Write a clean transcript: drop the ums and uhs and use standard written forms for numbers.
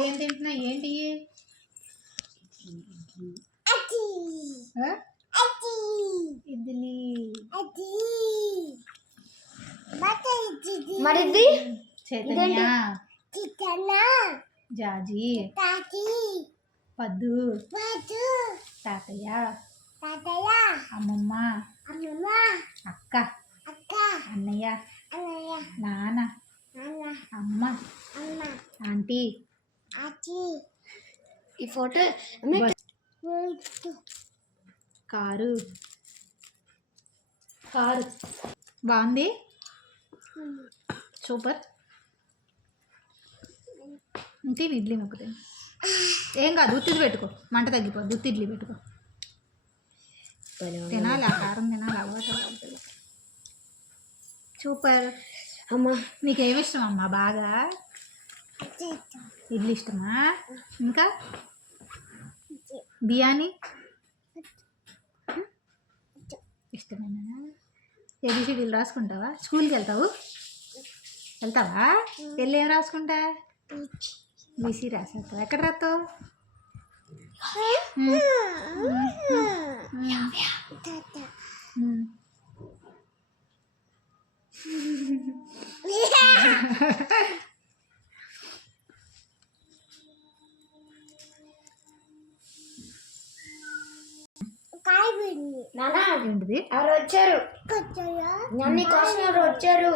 ఏం తింటున్నా ఏంటి ఇడ్లీ మరిది చైతన్య జాజీ పద్దు తాతయ్య అమ్మమ్మ అక్క అన్నయ్య నాన్న అమ్మ ఆంటీ ఈ ఫోటో కారు బాగుంది సూపర్ తిని ఇడ్లీ మొక్కుతాయి ఏం కాదు ఉత్తిది పెట్టుకో మంట తగ్గిపోద్ది ఉత్తి ఇడ్లీ పెట్టుకో తినాలి ఆ కారం తినాలి అవ్వదు సూపర్ అమ్మా నీకేమి ఇష్టం అమ్మా బాగా ఇడ్లీ ఇష్టమా ఇంకా బిర్యానీ ఇష్టమేనా ఏబిసిడీలు రాసుకుంటావా స్కూల్కి వెళ్తావా వెళ్ళి ఏం రాసుకుంటా బీసీ రాసేస్తావు ఎక్కడ రాస్తావు నానా ఏంటిది ఎవరు వచ్చారు? నన్ను కోసం ఎవరు వచ్చారు?